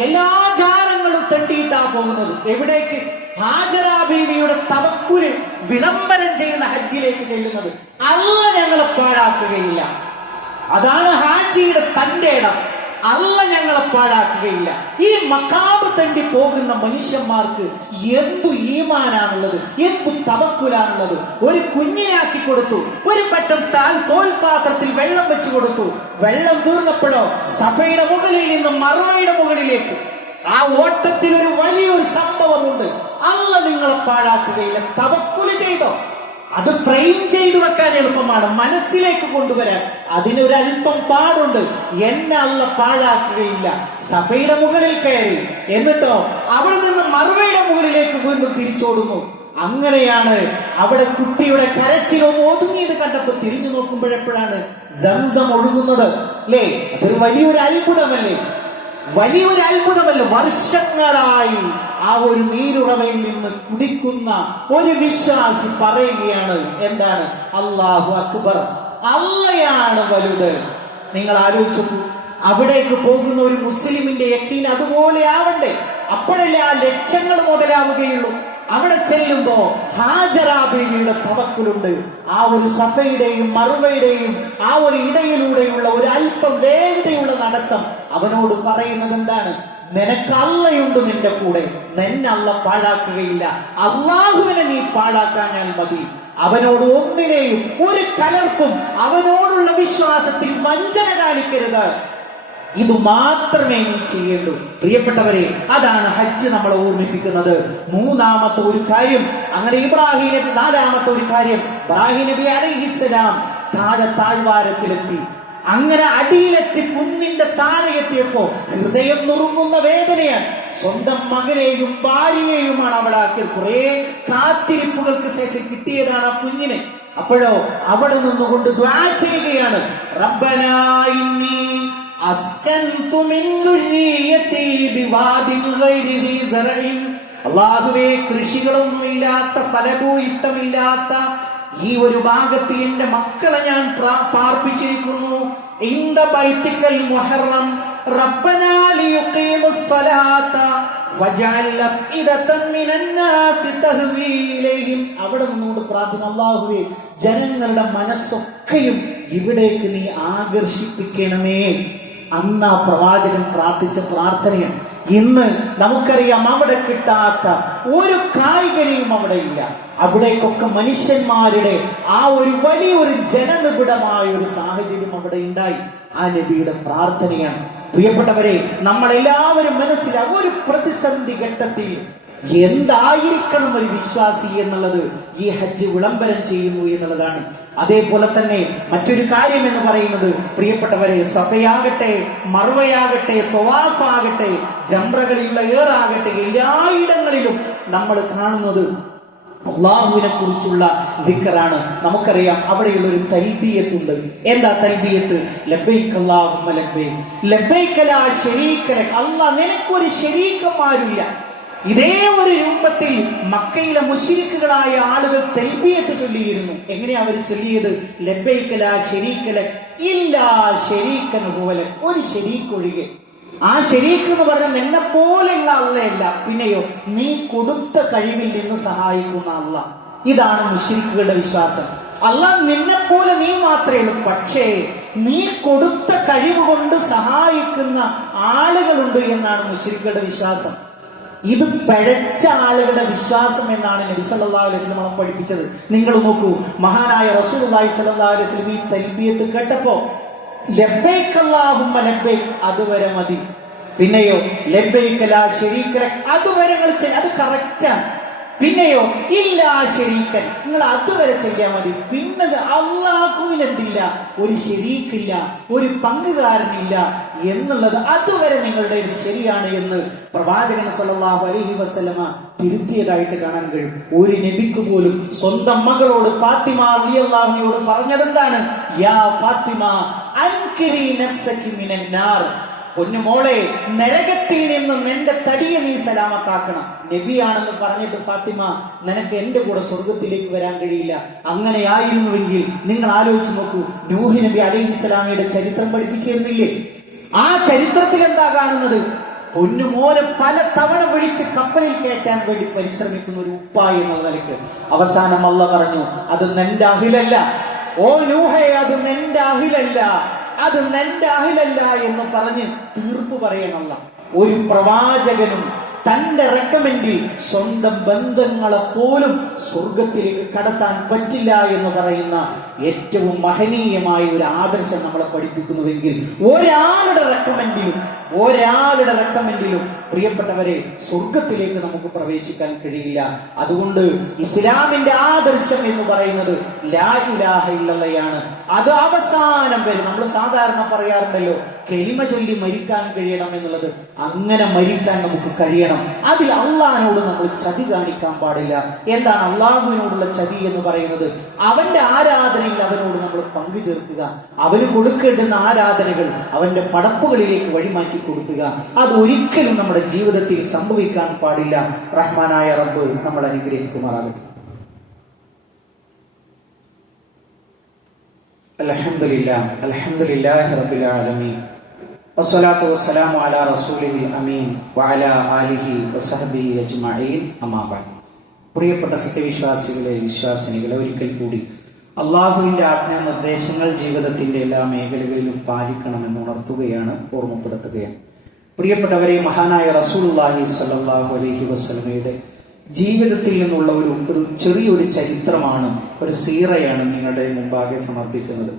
എല്ലാ ജാരങ്ങളും തെണ്ടിയിട്ടാ പോകുന്നത്. എവിടേക്ക്? ഹാജറ ബീവിയുടെ തവക്കുല് വിളംബരം ചെയ്യുന്ന ഹജ്ജിലേക്ക് ചെല്ലുന്നത്. അല്ലാഹ് ഞങ്ങളെ പാഴാക്കുകയില്ല. അതാണ് ഹാജിയുടെ തന്റെ ഇടം. അല്ലാഹ് ഞങ്ങളെ പാഴാക്കുകയില്ല. ഈ മഖാബ് തണ്ടി പോകുന്ന മനുഷ്യന്മാർക്ക് എന്തു ഈമാനാണുള്ളത്, എന്തു തവക്കുലാണുള്ളത്. ഒരു കുഞ്ഞിനാക്കി കൊടുത്തു, ഒരു പറ്റം തോൽപാത്രത്തിൽ വെള്ളം വെച്ചു കൊടുത്തു. വെള്ളം തീർന്നപ്പോഴോ സഫയുടെ മുകളിൽ നിന്ന് മറുവയുടെ മുകളിലേക്ക് ആ ഓട്ടത്തിൽ ഒരു വലിയൊരു സംഭവമുണ്ട്. അല്ലാഹ് നിങ്ങളെ പാഴാക്കുകയില്ല. തവക്കുല് ചെയ്തോ? അത് ഫ്രെയിം ചെയ്തു വെക്കാൻ എളുപ്പമാണ്, മനസ്സിലേക്ക് കൊണ്ടുവരാൻ അതിനൊരൽപ്പം പാടുണ്ട്. എന്നെ അല്ലാഹ് പാഴാക്കുകയില്ല. സഫയുടെ മുകളിൽ കയറി, എന്നിട്ടോ അവിടെ നിന്ന് മറുവയുടെ മുകളിലേക്ക് വീണ്ടും തിരിച്ചോടുന്നു. അങ്ങനെയാണ് അവിടെ കുട്ടിയുടെ കരച്ചിലും ഒതുങ്ങിയത് കണ്ടപ്പോൾ തിരിഞ്ഞു നോക്കുമ്പോഴെപ്പോഴാണ് സംസം ഒഴുകുന്നത്. അല്ലേ? അതൊരു വലിയൊരു അത്ഭുതമല്ലേ? വലിയൊരു അത്ഭുതമല്ല. വർഷങ്ങളായി ആ ഒരു നീരുറവയിൽ നിന്ന് കുടിക്കുന്ന ഒരു വിശ്വാസി പറയുകയാണ്, എന്താണ്? അല്ലാഹു അക്ബർ, അള്ളയാണ് വലുത്. നിങ്ങൾ ആലോചിച്ചു, അവിടേക്ക് പോകുന്ന ഒരു മുസ്ലിമിന്റെ യക്കീൻ അതുപോലെ ആവണ്ടേ? അപ്പോഴല്ലേ ആ ലക്ഷ്യങ്ങൾ മുതലാവുകയുള്ളൂ. അവിടെ ചെല്ലുമ്പോ ഹാജറ ബീവിയുടെ തവക്കുലുണ്ട്. ആ ഒരു സഫയുടെയും മറുവയുടെയും ആ ഒരു ഇടയിലൂടെയുള്ള ഒരു അല്പം വേഗതയുള്ള നടത്തം അവനോട് പറയുന്നത് എന്താണ്? നിനക്ക് അള്ളയുണ്ട് നിന്റെ കൂടെ, നിന്നെ അല്ലാഹ് പാഴാക്കുകയില്ല. അള്ളാഹുവിനെ നീ പാഴാക്കാൻ മതി. അവനോട് ഒന്നിനെയും ഒരു കലർപ്പും അവനോടുള്ള വിശ്വാസത്തിൽ വഞ്ചന കാണിക്കരുത്. ഇത് മാത്രമേ നീ ചെയ്യേണ്ടൂ. പ്രിയപ്പെട്ടവരെ, അതാണ് ഹജ്ജ് നമ്മളെ ഓർമ്മിപ്പിക്കുന്നത്. മൂന്നാമത്തെ ഒരു കാര്യം, അങ്ങനെ ഇബ്രാഹിം നബി, നാലാമത്തെ ഒരു കാര്യം, ഇബ്രാഹിം നബി അലൈഹിസ്സലാം താഴ്വാരത്തിലെത്തി. അങ്ങനെ അടിയിലെത്തി കുന്നിന്റെ താഴെ എത്തിയപ്പോ ഹൃദയം നുറുങ്ങുന്ന വേദനയാണ്. സ്വന്തം മകനെയും ഭാര്യയെയുമാണ് അവിടെ ആക്കിയത്. കുറെ കാത്തിരിപ്പുകൾക്ക് ശേഷം കിട്ടിയതാണ് ആ കുഞ്ഞിനെ. അപ്പോഴോ അവിടെ നിന്നുകൊണ്ട് ദുആ ചെയ്യുകയാണ്, റബ്ബനാ ഇന്നി അസ്കൻതു മിൻ ദുർരിയതി ബിവാദിൻ ഗൈരി ദീ സറഇൻ. അല്ലാഹുവേ, കൃഷികളൊന്നുമില്ലാത്ത, ഫലഭൂയിഷ്ടമില്ലാത്ത ഈ ഒരു ഭാഗത്ത് എന്റെ മക്കളെ ഞാൻ പാർപ്പിച്ചിരിക്കുന്നു. ഇന്ദ ബൈതിക്കൽ മുഹറം റബ്ബനാ ലിയുഖീമുസ് സ്വലാത്ത വജഅൽ അഫ്ഇദതൻ മിനൻ നാസി തഹ്വീ ഇലൈഹിം. അവിടെ നിന്നുകൊണ്ട് പ്രാർത്ഥന, അല്ലാഹുവേ, ജനങ്ങളുടെ മനസ്സൊക്കെയും ഇവിടേക്ക് നീ ആകർഷിപ്പിക്കണമേ. അന്ന് ആ പ്രവാചകൻ പ്രാർത്ഥിച്ച പ്രാർത്ഥനയാണ്. ഇന്ന് നമുക്കറിയാം, അവിടെ കിട്ടാത്ത ഒരു കായികനിയും അവിടെ ഇല്ല. അവിടേക്കൊക്കെ മനുഷ്യന്മാരുടെ ആ ഒരു വലിയൊരു ജനനിബിഡമായ ഒരു സാഹചര്യം അവിടെ ഉണ്ടായി. ആ നബിയുടെ പ്രാർത്ഥനയാണ്. പ്രിയപ്പെട്ടവരെ, നമ്മളെല്ലാവരും മനസ്സിലാവും ഒരു പ്രതിസന്ധി ഘട്ടത്തിൽ എന്തായിരിക്കണം ഒരു വിശ്വാസി എന്നുള്ളത് ഈ ഹജ്ജ് വിളംബരം ചെയ്യുന്നു എന്നുള്ളതാണ്. അതേപോലെ തന്നെ മറ്റൊരു കാര്യം എന്ന് പറയുന്നത്, പ്രിയപ്പെട്ടവരെ, സഫയാകട്ടെ, മർവയാകട്ടെ, ത്വവാഫാകട്ടെ, ജംറകളിലുള്ള ഏറാകട്ടെ, എല്ലായിടങ്ങളിലും നമ്മൾ കാണുന്നത് അള്ളാഹുവിനെ കുറിച്ചുള്ള ദിക്റാണ്. നമുക്കറിയാം അവിടെയുള്ള ഒരു തൽബിയത്തുണ്ട്. എന്താ തൽബിയത്ത്? ലബ്ബൈക അല്ലാഹുമ്മ ലബ്ബൈക ലബ്ബൈക ലാ ശരീക ലക. അല്ലാഹ്, നിനക്കൊരു ശരീക്കന്മാരില്ല. ഇതേ ഒരു രൂപത്തിൽ മക്കയിലെ മുശ്രിക്കുകളായ ആളുകൾ തൽബിയത്ത് ചൊല്ലിയിരുന്നു. എങ്ങനെയാ അവർ ചൊല്ലിയത്? ലബ്ബൈക ലാ ശരീക ലക ഇല്ലാ ശരീകൻ ഹുവ ലക. ഒരു ശരീക്ക് ഒഴികെ. ആ ശരീക്ക് എന്ന് പറഞ്ഞാൽ എന്നെ പോലെയുള്ള അള്ളയല്ല, പിന്നെയോ നീ കൊടുത്ത കഴിവിൽ നിന്ന് സഹായിക്കുന്ന അള്ളാഹ്. ഇതാണ് മുശ്രിക്കുകളുടെ വിശ്വാസം. അള്ളാഹ് നിന്നെ പോലെ നീ മാത്രമേ ഉള്ളൂ, പക്ഷേ നീ കൊടുത്ത കഴിവ് കൊണ്ട് സഹായിക്കുന്ന ആളുകളുണ്ട് എന്നാണ് മുശ്രിക്കുകളുടെ വിശ്വാസം. ഇത് പിഴച്ച ആളുകളുടെ വിശ്വാസം എന്നാണ് നബി സല്ലല്ലാഹു അലൈഹി വസല്ലം പഠിപ്പിച്ചത്. നിങ്ങൾ നോക്കൂ, മഹാനായ റസൂലുള്ളാഹി സ്വല്ലല്ലാഹു അലൈഹി വസല്ലം ഈ തൽബിയത്ത് കേട്ടപ്പോ ലബ്ബൈക അല്ലാഹുമ്മ ലബ്ബൈക അതുവരെ മതി. പിന്നെയോ ലബ്ബൈക ലാ ശരീക ലക അതുവരെ അത് കറക്റ്റാണ്. പിന്നെയോ ഇല്ലാ ശരീക്കൻ, നിങ്ങൾ അതുവരെ ചെയ്യാൻ മതി. പിന്നെ അള്ളാഹുവിനെന്തില്ല, ഒരു ശരീക്കില്ല, ഒരു പങ്കുകാരനില്ല എന്നുള്ളത് അതുവരെ നിങ്ങളുടെ ശരിയാണ് എന്ന് പ്രവാചകൻ സല്ലല്ലാഹു അലൈഹി വസല്ലമ തിരുത്തിയതായിട്ട് കാണാൻ കഴിയും. ഒരു നബിക്ക് പോലും സ്വന്തം മകളോട് ഫാത്തിമ റളിയല്ലാഹു അൻഹയോട് പറഞ്ഞതെന്താണ്? യാ ഫാത്തിമ അൻകിരി നഫ്സകി മിനൻ നാർ. പൊന്നുമോളെ, നരകത്തിൽ നിന്നും എന്റെ തടിയെ നീ സലാമത്താക്കണം. നബിയാണെന്ന് പറഞ്ഞിട്ട് ഫാത്തിമ, നിനക്ക് എന്റെ കൂടെ സ്വർഗത്തിലേക്ക് വരാൻ കഴിയില്ല. അങ്ങനെയായിരുന്നുവെങ്കിൽ നിങ്ങൾ ആലോചിച്ച് നോക്കൂ, നൂഹ് നബി അലൈഹിസ്സലാമിയുടെ ചരിത്രം പഠിപ്പിച്ചിരുന്നില്ലേ? ആ ചരിത്രത്തിൽ എന്താ കാണുന്നത്? പൊന്നുമോനെ പല തവണ വിളിച്ച് കപ്പലിൽ കയറ്റാൻ വേണ്ടി പരിശ്രമിക്കുന്ന ഒരു ഉപ്പ എന്നുള്ള നിലയ്ക്ക് അവസാനം അല്ലാഹ് പറഞ്ഞു, അത് നിന്റെ അഹിലല്ല. ഓ നൂഹേ, അത് നിന്റെ അഹിലല്ല, അത് നിന്റെ അഹിലല്ല എന്ന് പറഞ്ഞ് തീർപ്പ് പറയണമല്ല. ഒരു പ്രവാചകനും തന്റെ റെക്കമെൻഡിൽ സ്വന്തം ബന്ധങ്ങളെ പോലും സ്വർഗത്തിലേക്ക് കടത്താൻ പറ്റില്ല എന്ന് പറയുന്ന ഏറ്റവും മഹനീയമായ ഒരു ആദർശം നമ്മളെ പഠിപ്പിക്കുന്നുവെങ്കിൽ ഒരാളുടെ റെക്കമെൻഡിലും പ്രിയപ്പെട്ടവരെ സ്വർഗത്തിലേക്ക് നമുക്ക് പ്രവേശിക്കാൻ കഴിയില്ല. അതുകൊണ്ട് ഇസ്ലാമിന്റെ ആദർശം എന്ന് പറയുന്നത് ലാ ഇലാഹ ഇല്ലല്ലാഹയാണ്. അത് അവസാനം വരെ നമ്മൾ സാധാരണ പറയാറുണ്ടല്ലോ, കലിമ ചൊല്ലി മരിക്കാൻ കഴിയണം എന്നുള്ളത്. അങ്ങനെ മരിക്കാൻ നമുക്ക് കഴിയണം. അതിൽ അള്ളാഹിനോട് നമ്മൾ ചതി കാണിക്കാൻ പാടില്ല. എന്താണ് അള്ളാഹുവിനോടുള്ള ചതി എന്ന് പറയുന്നത്? അവന്റെ ആരാധനയിൽ അവനോട് നമ്മൾ പങ്കു ചേർക്കുക, അവന് കൊടുക്കേണ്ടുന്ന ആരാധനകൾ അവന്റെ പടപ്പുകളിലേക്ക് വഴിമാറ്റി കൊടുക്കുക. അത് ഒരിക്കലും നമ്മുടെ ജീവിതത്തിൽ സംഭവിക്കാൻ പാടില്ല. റഹ്മാനായ റബ്ബ് നമ്മൾ അനുഗ്രഹിക്കുമാറാകട്ടെ. അൽഹംദുലില്ലാഹി റബ്ബിൽ ആലമീൻ വസ്സലാത്തു വസ്സലാമു അലാ റസൂലിഹിൽ അമീൻ വഅലാ ആലിഹി വസഹ്ബിഹി അജ്മഈൻ. അമ്മാ ബഅദ്. പ്രിയപ്പെട്ട സത്യവിശ്വാസികളെ, വിശ്വാസിനികളെ, ഒരിക്കൽ കൂടി അള്ളാഹുവിന്റെ ആജ്ഞാ നിർദ്ദേശങ്ങൾ ജീവിതത്തിന്റെ എല്ലാ മേഖലകളിലും പാലിക്കണമെന്ന് ഉണർത്തുകയാണ്, ഓർമ്മപ്പെടുത്തുകയാണ്. പ്രിയപ്പെട്ടവരെ, മഹാനായ റസൂലുള്ളാഹി സ്വല്ലല്ലാഹു അലൈഹി വസല്ലമയുടെ ജീവിതത്തിൽ നിന്നുള്ള ഒരു ചെറിയൊരു ചരിത്രമാണ്, ഒരു സീറയാണ് നിങ്ങളുടെ മുമ്പാകെ സമർപ്പിക്കുന്നത്.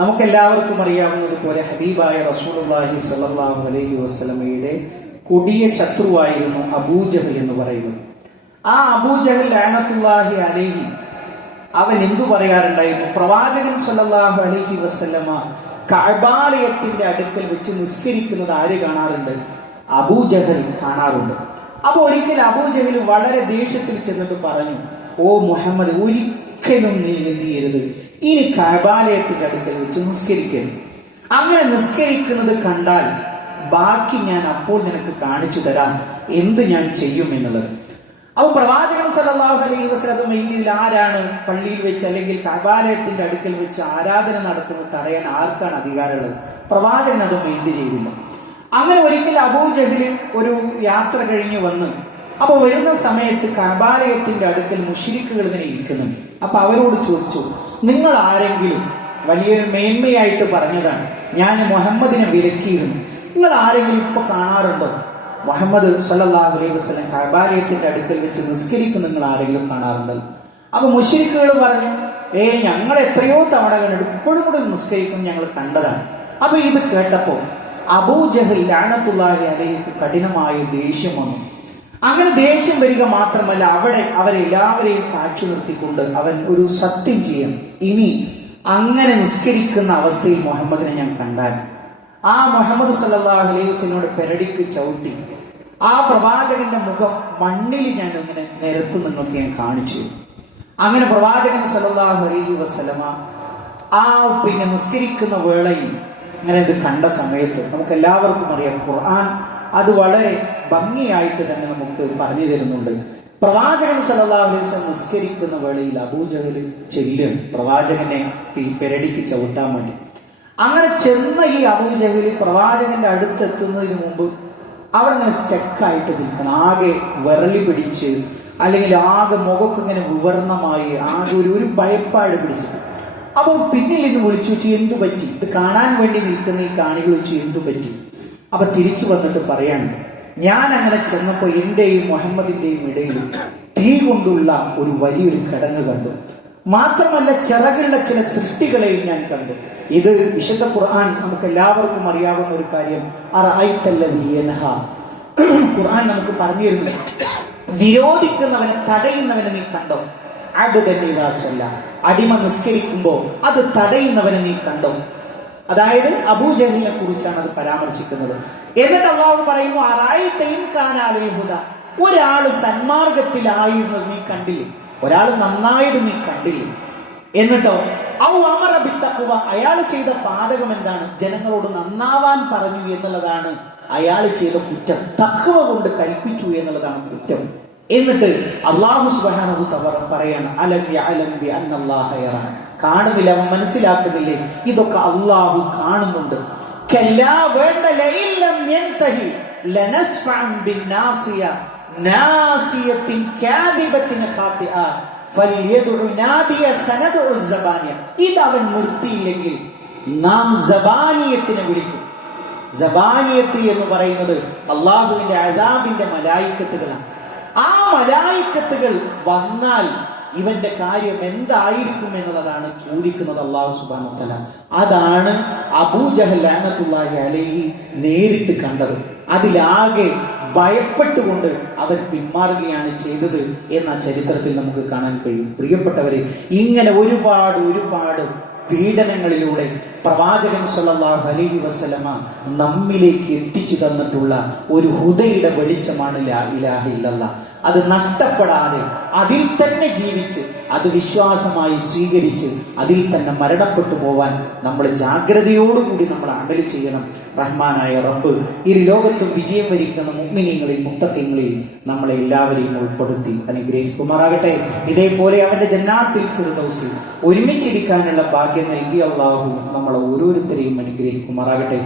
നമുക്കെല്ലാവർക്കും അറിയാവുന്നതുപോലെ ഹബീബായ റസൂലുള്ളാഹി സ്വല്ലല്ലാഹു അലൈഹി വസല്ലമയുടെ കൊടിയ ശത്രുവായിരുന്നു അബൂജഹൽ എന്ന് പറയുന്നത്. ആ അബൂജഹൽ ലഅനത്തുല്ലാഹി അലൈഹി അവൻ എന്തു പറയാറുണ്ടായിരുന്നു? പ്രവാചകൻ സ്വല്ലല്ലാഹു അലൈഹി വസല്ലമ കഅബാലയത്തിന്റെ അടുക്കൽ വെച്ച് നിസ്കരിക്കുന്നത് ആര് കാണാറുണ്ട്? അബൂജഹൽ കാണാറുണ്ട്. അപ്പൊ ഒരിക്കൽ അബൂജഹൽ വളരെ ദേഷ്യത്തിൽ ചെന്നിട്ട് പറഞ്ഞു, ഓ മുഹമ്മദ്, ഒരിക്കലും നീ എന്ത് ചെയ്യരുത്, ഇനി കഅബാലയത്തിന്റെ അടുക്കൽ വെച്ച് നിസ്കരിക്കരുത്. അങ്ങനെ നിസ്കരിക്കുന്നത് കണ്ടാൽ ബാക്കി ഞാൻ അപ്പോൾ നിനക്ക് കാണിച്ചു തരാം എന്ത് ഞാൻ ചെയ്യും എന്നുള്ളത്. അപ്പൊ പ്രവാചകൻ സല്ലല്ലാഹു അലൈഹി വസല്ലം ഇതിൽ ആരാണ് പള്ളിയിൽ വെച്ച് അല്ലെങ്കിൽ കഅബാലയത്തിന്റെ അടുക്കൽ വെച്ച് ആരാധന നടത്തുന്നത് തടയാൻ ആർക്കാണ് അധികാരമുള്ളത്? പ്രവാചകൻ അത് മൈൻഡ് ചെയ്തില്ല. അങ്ങനെ ഒരിക്കൽ അബൂജഹൽ ഒരു യാത്ര കഴിഞ്ഞു വന്ന് അപ്പൊ വരുന്ന സമയത്ത് കഅബാലയത്തിന്റെ അടുക്കൽ മുശ്രിക്കുകൾ ഇങ്ങനെ ഇരിക്കുന്നുണ്ട്. അപ്പൊ അവരോട് ചോദിച്ചു, നിങ്ങൾ ആരെങ്കിലും, വലിയൊരു മേന്മയായിട്ട് പറഞ്ഞതാണ്, ഞാൻ മുഹമ്മദിനെ വിലക്കിയിരുന്നു, നിങ്ങൾ ആരെങ്കിലും ഇപ്പൊ കാണാറുണ്ടോ മുഹമ്മദ് സല്ലല്ലാഹു അലൈഹി വസല്ലം കഅബാലയത്തിന്റെ അടുക്കൽ വെച്ച് നിസ്കരിക്കും നിങ്ങൾ ആരെങ്കിലും കാണാറുണ്ടോ? അപ്പൊ മുശ്രിക്കുകൾ പറഞ്ഞു, ഞങ്ങൾ എത്രയോ തവണ കണ്ടിട്ട് ഇപ്പോഴും കൂടെ നിസ്കരിക്കും ഞങ്ങൾ കണ്ടതാണ്. അപ്പൊ ഇത് കേട്ടപ്പോ അബൂജഹൽ ലഅനത്തുല്ലാഹി അലൈഹിക്ക് കഠിനമായ ദേഷ്യം വന്നു. അങ്ങനെ ദേഷ്യം വരിക മാത്രമല്ല, അവരെല്ലാവരെയും സാക്ഷി നിർത്തിക്കൊണ്ട് അവൻ ഒരു സത്യം ചെയ്യും, ഇനി അങ്ങനെ നിസ്കരിക്കുന്ന അവസ്ഥയിൽ മുഹമ്മദിനെ ഞാൻ കണ്ടാൽ ആ മുഹമ്മദ് സല്ലല്ലാഹു അലൈഹി വസല്ലമയുടെ പെരടിക്ക് ചവിട്ടി ആ പ്രവാചകന്റെ മുഖം മണ്ണിൽ ഞാൻ ഇങ്ങനെ നിരത്തു നിന്നൊക്കെ ഞാൻ കാണിച്ചു. അങ്ങനെ പ്രവാചകൻ സല്ലല്ലാഹു അലൈഹി വസല്ലമ ആ നിസ്കരിക്കുന്ന വേളയിൽ ഇങ്ങനെ ഇത് കണ്ട സമയത്ത് നമുക്ക് എല്ലാവർക്കും അറിയാം, ഖുർആൻ അത് വളരെ ഭംഗിയായിട്ട് തന്നെ നമുക്ക് പറഞ്ഞു തരുന്നുണ്ട്. പ്രവാചകൻ സല്ലല്ലാഹു അലൈഹി വസല്ലം നിസ്കരിക്കുന്ന വേളയിൽ അബൂജഹൽ ചെല്ലും പ്രവാചകനെ പെരടിക്ക് ചവിട്ടാൻ വേണ്ടി. അങ്ങനെ ചെന്ന ഈ അബൂജഹൽ പ്രവാചകന്റെ അടുത്തെത്തുന്നതിന് മുമ്പ് അവിടെ ഇങ്ങനെ സ്റ്റക്കായിട്ട് നിൽക്കണം, ആകെ വിറലി പിടിച്ച്, അല്ലെങ്കിൽ ആകെ മുഖമൊക്കെ ഇങ്ങനെ വിവരണമായി, ആകെ ഒരു ഭയപ്പാട് പിടിച്ചിട്ട്. അപ്പോൾ പിന്നിൽ ഇത് വിളിച്ചു വെച്ചു, എന്തു പറ്റി? ഇത് കാണാൻ വേണ്ടി നിൽക്കുന്ന ഈ കാണികൾ വെച്ചു, എന്തു പറ്റി? അപ്പൊ തിരിച്ചു വന്നിട്ട് പറയാണ്, ഞാൻ അങ്ങനെ ചെന്നപ്പോ എന്റെയും മുഹമ്മദിന്റെയും ഇടയിൽ തീ കൊണ്ടുള്ള ഒരു വലിയൊരു കിടങ്ങ് കണ്ടു. മാത്രമല്ല ചിറകുള്ള ചില സൃഷ്ടികളെയും ഞാൻ കണ്ടു. ഇത് വിശുദ്ധ ഖുർആൻ നമുക്ക് എല്ലാവർക്കും അറിയാവുന്ന ഒരു കാര്യം. ഖുർആൻ നമുക്ക് പറഞ്ഞു തരുന്നു, വിരോധിക്കുന്നവനെ തടയുന്നവനെ നീ കണ്ടോ? അടിമ നിസ്കരിക്കുമ്പോ അത് തടയുന്നവനെ നീ കണ്ടോ? അതായത് അബൂജഹലിനെ കുറിച്ചാണ് അത് പരാമർശിക്കുന്നത്. എന്നിട്ട് അല്ലാഹു പറയുന്നു, ഒരാള് സന്മാർഗത്തിലായിരുന്നത് നീ കണ്ടില്ലേ? ഒരാൾ നന്നായത് നീ കണ്ടില്ലേ? എന്നിട്ടോ അയാൾ ചെയ്ത പാതകം എന്താണ്? ജനങ്ങളോട് നന്നാവാൻ പറഞ്ഞു എന്നുള്ളതാണ് അയാൾ ചെയ്ത കുറ്റം. തഖ്വ കൊണ്ട് കൽപ്പിച്ചു എന്നുള്ളതാണ് കുറ്റം. എന്നിട്ട് അല്ലാഹു സുബ്ഹാനഹു വതആല പറയാണ്, അലം യഅലം ബി അന്നല്ലാഹ യറാ. കാണുന്നില്ല, അവൻ മനസ്സിലാക്കുന്നില്ലേ? ഇതൊക്കെ അല്ലാഹു കാണുന്നുണ്ട്. കല്ലാ വേണ്ട, ലഇല്ലം യൻതഹി ലനസ്ഫഅൻ ബിന്നാസിയ നാസിയത്തിൻ കാദിബത്തിൻ ഖാതിഅ ഫൽയദ്ഉ നാദിയ സനദ്ഉ സബാനിയ. ഇതവൻ നിർത്തിയില്ലെങ്കിൽ നാം സബാനിയത്തിനെ വിളിക്കും. സബാനിയത്ത് എന്ന് പറയുന്നത് അല്ലാഹുവിന്റെ അദാബിന്റെ മലായിക്കത്തുകളാണ്. ആ മലായിക്കത്തുകൾ വന്നാൽ ഇവന്റെ കാര്യം എന്തായിരിക്കും എന്നുള്ളതാണ് ചോദിക്കുന്നത് അല്ലാഹു സുബ്ഹാനഹു വ തആല. അതാണ് അബൂജഹൽ ലഅനത്തുല്ലാഹി അലൈഹി നേരിട്ട് കണ്ടത്. അതിലാകെ ഭയപ്പെട്ടുകൊണ്ട് അവൻ പിന്മാറുകയാണ് ചെയ്തത് എന്ന ചരിത്രത്തിൽ നമുക്ക് കാണാൻ കഴിയും. പ്രിയപ്പെട്ടവരെ, ഇങ്ങനെ ഒരുപാട് പീഡനങ്ങളിലൂടെ പ്രവാചകൻ സല്ലല്ലാഹു അലൈഹി വസല്ലമ നമ്മിലേക്ക് എത്തിച്ചു തന്നിട്ടുള്ള ഒരു ഹുദയുടെ വെളിച്ചമാണ് ലാ ഇലാഹ ഇല്ലല്ലാഹ്. അത് നഷ്ടപ്പെടാതെ അതിൽ തന്നെ ജീവിച്ച് അത് വിശ്വാസമായി സ്വീകരിച്ച് അതിൽ തന്നെ മരണപ്പെട്ടു പോവാൻ നമ്മൾ ജാഗ്രതയോടുകൂടി നമ്മൾ അമൽ ചെയ്യണം. റഹ്മാനായ റബ്ബ് ഇരു ലോകത്തും വിജയം വരിക്കുന്ന മുഅ്മിനീങ്ങളിൽ മുത്തഖീങ്ങളിൽ നമ്മളെ എല്ലാവരെയും ഉൾപ്പെടുത്തി അനുഗ്രഹിക്കുമാറാകട്ടെ. ഇതേപോലെ അവന്റെ ജന്നാത്തിൽ ഫിർദൗസിൽ ഒരുമിച്ചിരിക്കാനുള്ള ഭാഗ്യം നൽകി അല്ലാഹു നമ്മളെ ഓരോരുത്തരെയും അനുഗ്രഹിക്കുമാറാകട്ടെ.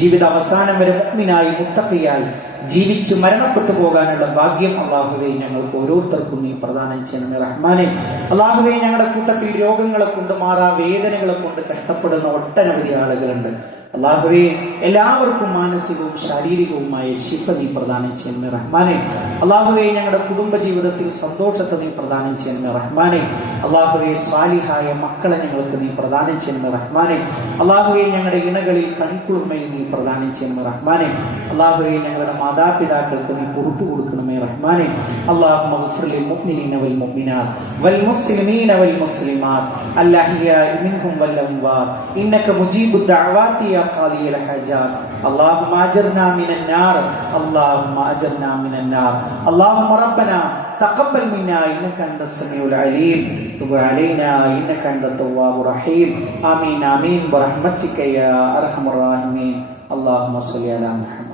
ജീവിത അവസാനം വരെ മുഅ്മിനായി മുത്തഖിയായി ജീവിച്ച് മരണപ്പെട്ടു പോകാനുള്ള ഭാഗ്യം അല്ലാഹുവേ ഞങ്ങൾക്ക് ഓരോരുത്തർക്കും നീ പ്രദാനം ചെയ്യണമേ റഹ്മാനെ. അല്ലാഹുവേ, ഞങ്ങളുടെ കൂട്ടത്തിൽ രോഗങ്ങളെ കൊണ്ട്, മാറാ വേദനകളെ കൊണ്ട് കഷ്ടപ്പെടുന്ന ഒട്ടനവധി ആളുകളുണ്ട്. അല്ലാഹുവേ, എല്ലാവർക്കും മാനസികവും ശാരീരികവുമായ ശിഫ നീ പ്രദാനം ചെയ്യണമേ റഹ്മാനെ. അല്ലാഹുവേ, ഞങ്ങളുടെ കുടുംബ ജീവിതത്തിൽ സന്തോഷത്തെ നീ പ്രദാനം ചെയ്യണമേ റഹ്മാനെ. അല്ലാഹുവേ, സ്വാലിഹായ മക്കളെ ഞങ്ങൾക്ക് നീ പ്രദാനം ചെയ്യണമേ റഹ്മാനെ. അല്ലാഹുവേ, ഞങ്ങളുടെ ഇണകളിൽ കൺകുളിർമയെ നീ പ്രദാനം ചെയ്യണമേ റഹ്മാനെ. അല്ലാഹുവേ, ഞങ്ങളുടെ മാതാപിതാക്കൾക്ക് നീ പുറത്തു കൊടുക്കണമേ റഹ്മാനെ. അല്ലാഹുമ്മ ഗ്ഫിർ ലിൽ മുഅ്മിനീന വൽ മുഅ്മിനാത്ത് വൽ മുസ്ലിമീന വൽ മുസ്ലിമാത്ത് അൽ അഹ്യാഇ മിൻഹും വൽ അംവാത്ത് ഇന്നക മുജീബുദ് ദഅവാതി യാ ഖാദിയൽ ഹജാത്ത്. اللهم اجرنا من النار اللهم اجرنا من النار اللهم ربنا تقبل منا انك انت السميع العليم تب علينا انك انت التواب الرحيم آمين آمين برحمتك يا ارحم الراحمين اللهم صل على محمد.